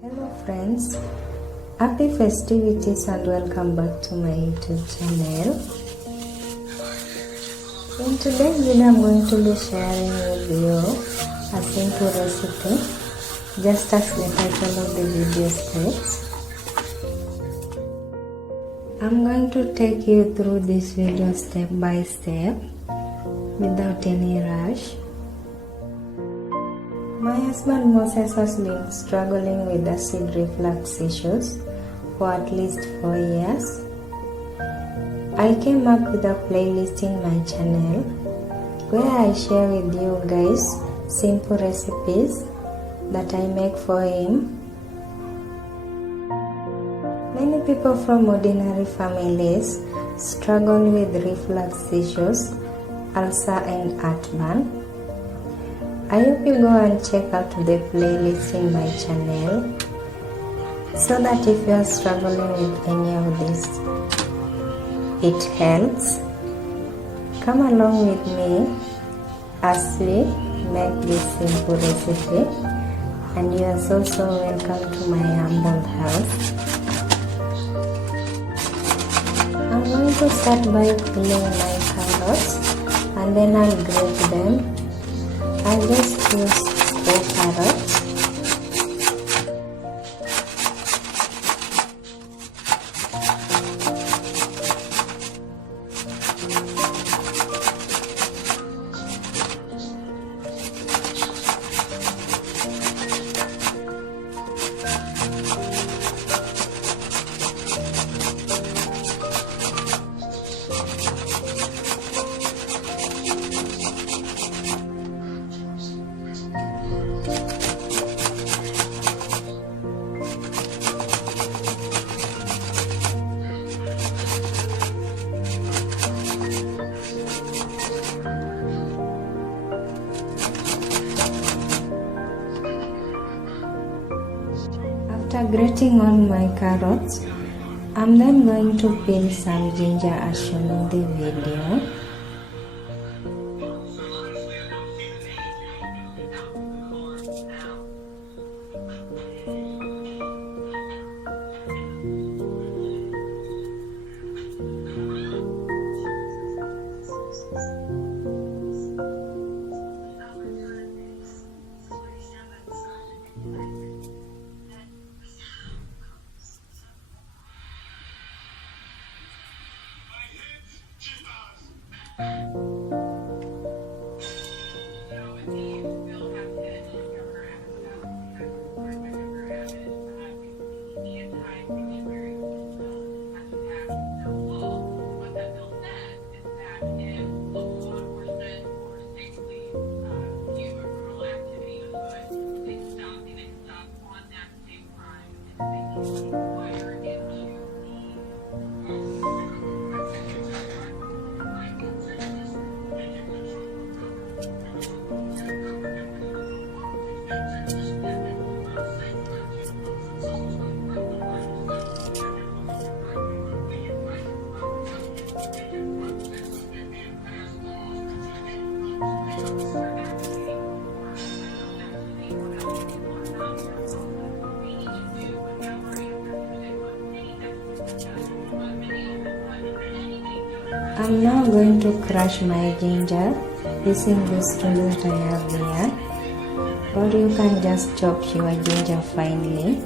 Hello friends, happy festivities and welcome back to my YouTube channel. In today's video I'm going to be sharing with you a simple recipe, just as the title of the video states. I'm going to take you through this video step by step without any rush. My husband Moses has been struggling with acid reflux issues for at least 4 years. I came up with a playlist in my channel where I share with you guys simple recipes that I make for him. Many people from ordinary families struggle with reflux issues, ulcer and heartburn. I hope you go and check out the playlist in my channel so that if you are struggling with any of this, it helps. Come along with me as we make this simple recipe, and you are so welcome to my humble house. I'm going to start by peeling my carrots and then I'll grate them. I just use 4 carrots. After grating all my carrots, I'm then going to peel some ginger as shown in the video. I'm now going to crush my ginger using this tool that I have here, or you can just chop your ginger finely.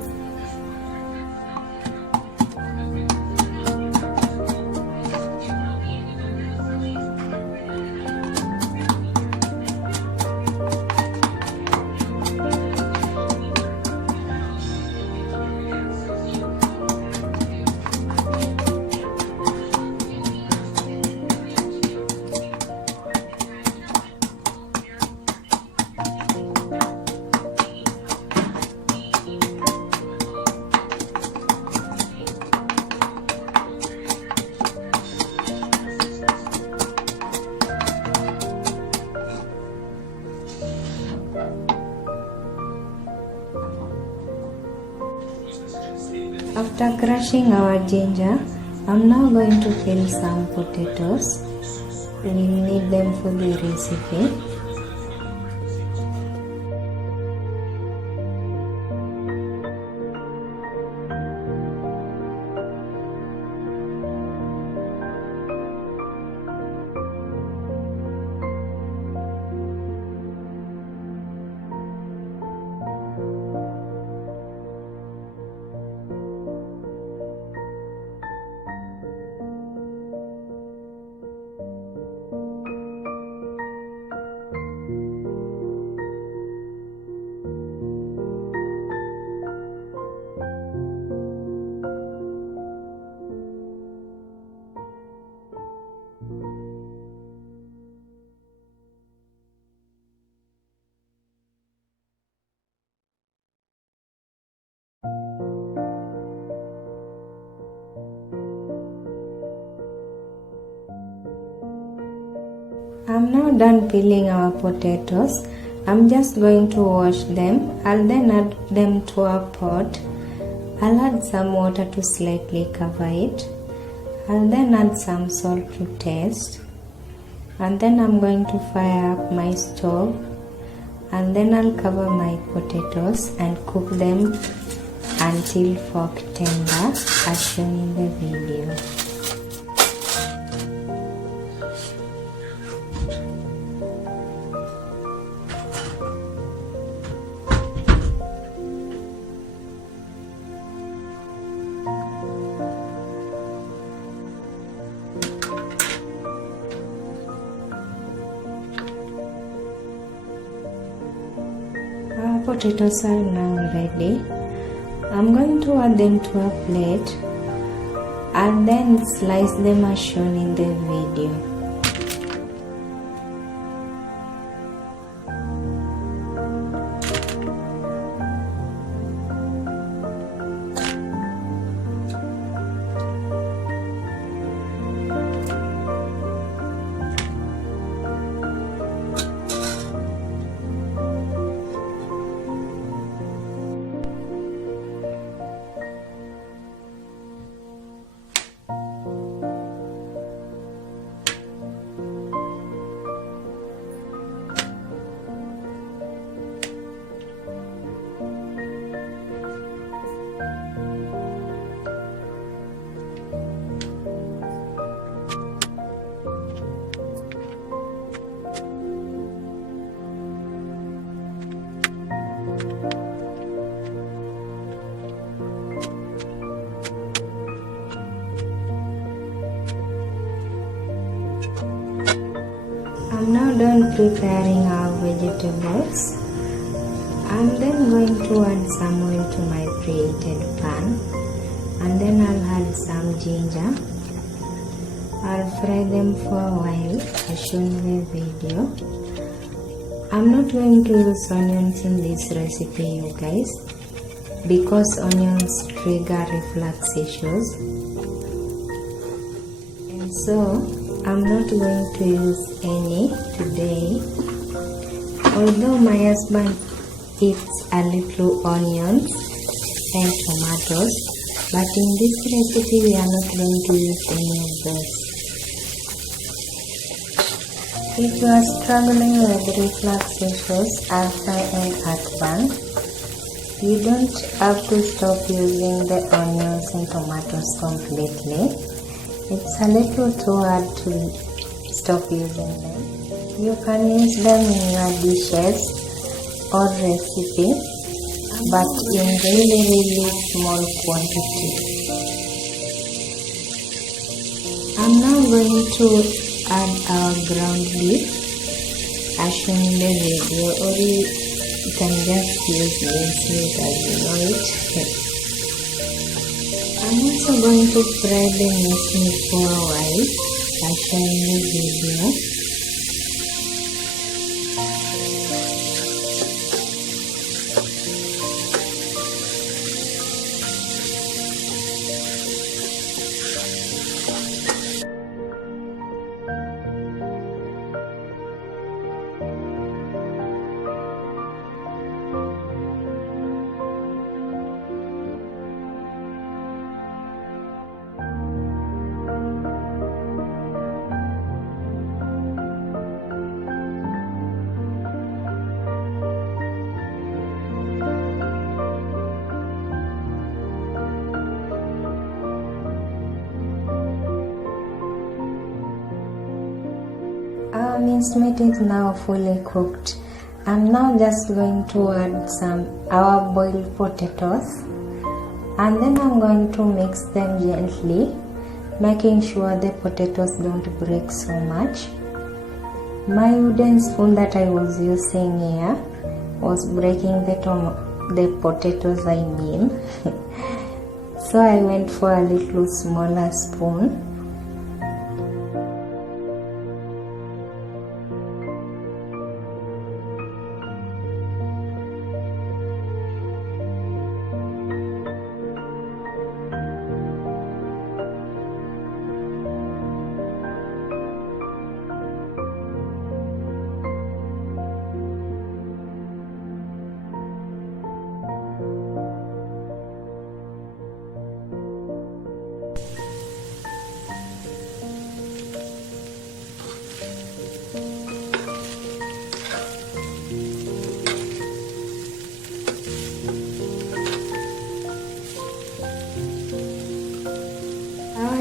After crushing our ginger, I'm now going to peel some potatoes. We'll need them for the recipe. I'm now done peeling our potatoes. I'm just going to wash them. I'll then add them to a pot. I'll add some water to slightly cover it. I'll then add some salt to taste. And then I'm going to fire up my stove. And then I'll cover my potatoes and cook them until fork tender as shown in the video. Our potatoes are now ready. I'm going to add them to a plate and then slice them as shown in the video. I'm now done preparing our vegetables. I'm then going to add some oil to my preheated pan, and then I'll add some ginger. I'll fry them for a while as shown in the video. I'm not going to use onions in this recipe, you guys, because onions trigger reflux issues, and so I'm not going to use any today, although my husband eats a little onions and tomatoes, but in this recipe we are not going to use any of those. If you are struggling with reflux issues, ulcer and heartburn, you don't have to stop using the onions and tomatoes completely. It's a little too hard to stop using them. You can use them in your dishes or recipe, but in really small quantity. I'm now going to add our ground beef as shown in the video, or you can just use mince meat as you know it. I'm also going to fry the mince meat for a while as shown in the video. Our minced meat is now fully cooked. I'm now just going to add our boiled potatoes, and then I'm going to mix them gently, making sure the potatoes don't break so much. My wooden spoon that I was using here was breaking the potatoes, I mean. So I went for a little smaller spoon.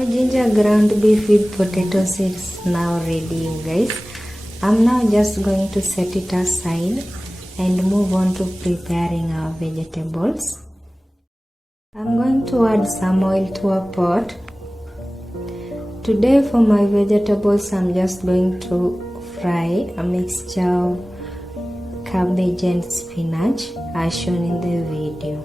My ginger ground beef with potato seeds now ready, you guys. I'm now just going to set it aside and move on to preparing our vegetables. I'm going to add some oil to a pot. Today for my vegetables I'm just going to fry a mixture of cabbage and spinach as shown in the video.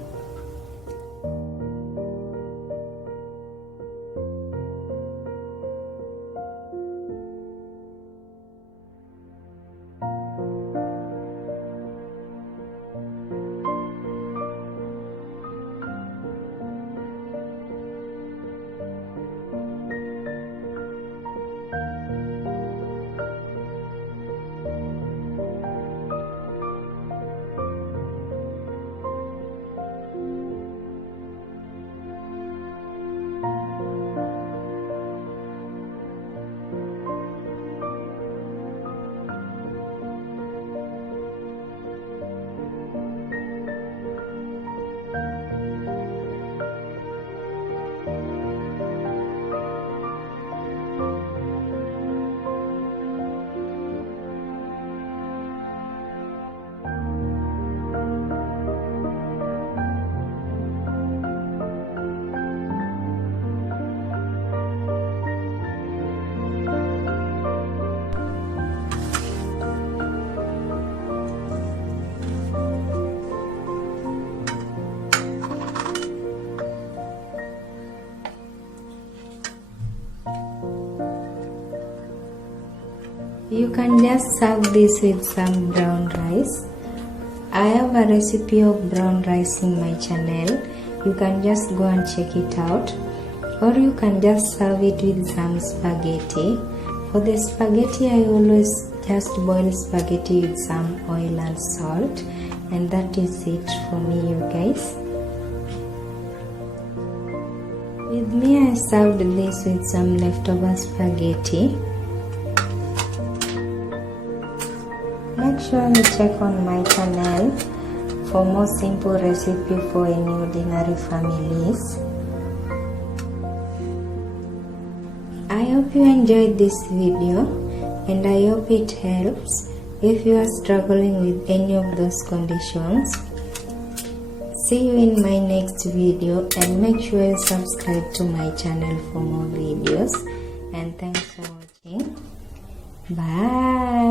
You can just serve this with some brown rice. I have a recipe of brown rice in my channel. You can just go and check it out. Or you can just serve it with some spaghetti. For the spaghetti, I always just boil spaghetti with some oil and salt. And that is it for me, you guys. With me, I served this with some leftover spaghetti. Make sure you check on my channel for more simple recipe for any ordinary families. I hope you enjoyed this video and I hope it helps if you are struggling with any of those conditions. See you in my next video and make sure you subscribe to my channel for more videos, and thanks for watching. Bye.